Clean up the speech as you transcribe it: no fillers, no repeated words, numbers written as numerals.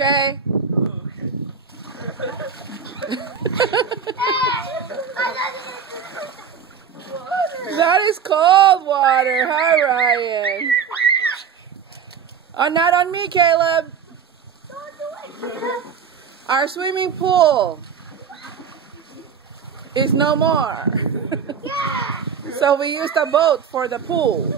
Okay? That is cold water. Hi, Ryan. Oh, not on me, Caleb. Our swimming pool is no more. So we used a boat for the pool.